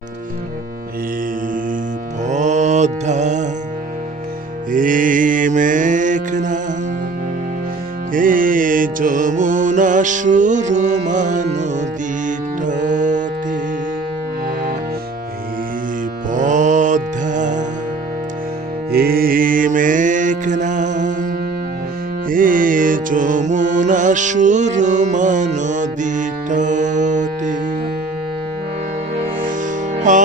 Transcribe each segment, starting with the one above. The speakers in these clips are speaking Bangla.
এই পদ্মা, এই মেঘনা, এই যমুনা সুরমা নদীর তটে। এই পদ্মা, এই মেঘনা, এই যমুনা সুরমা নদীর তটে।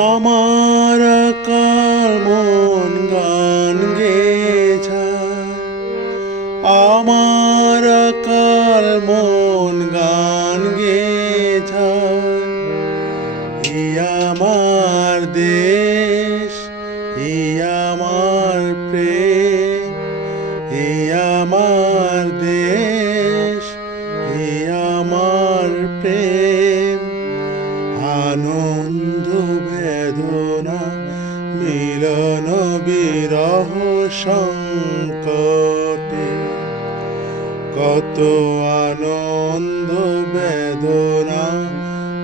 আমার কার মন গান গেয়ে যায়, আমার কার মন গান গেয়ে যায়। এই আমার দেশ, এই আমার প্রেম, এই আমার দেশ, এই আমার প্রেম। আনন্দ বেদনা মিলন বিরহ সংকটে, কত আনন্দ বেদনা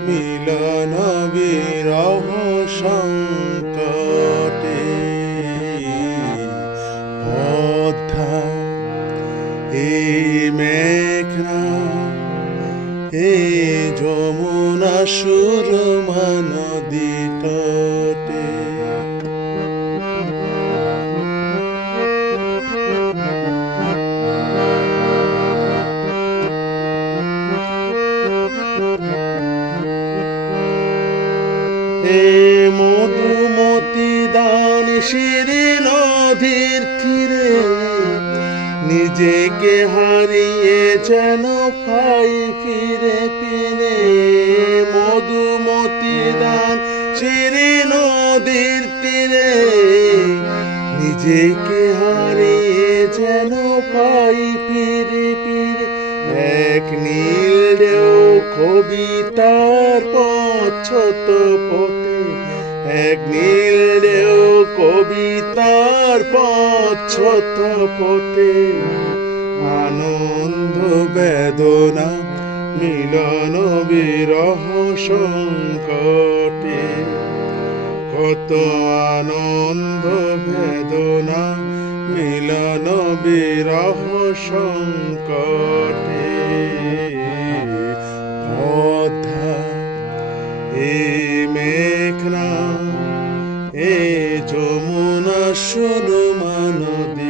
মিলন বিরহ সংকটে। পদ্মা, এই মেঘনা, এই যমুনা সুরমা নদী তটে। এই মধুমতি দান শিরি নদীর তীরে, নিজেকে হারিয়ে যেন পাই ফিরে ফিরে। মধুমতি দান শিরি নদীর তীরে, নিজেকে হারিয়ে যেন পাই ফিরে ফিরে। এক নীল ঢেউ কবিতার পথ পথে, এক নীল ঢেউ কবিতার পথ পথে। আনন্দ বেদনা মিলন বিরহ সংকটে, কত আনন্দ বেদনা মিলন বিরহ সংকটে। পদ্মা, এই মেঘনা, এই যমুনা সুরমা নদী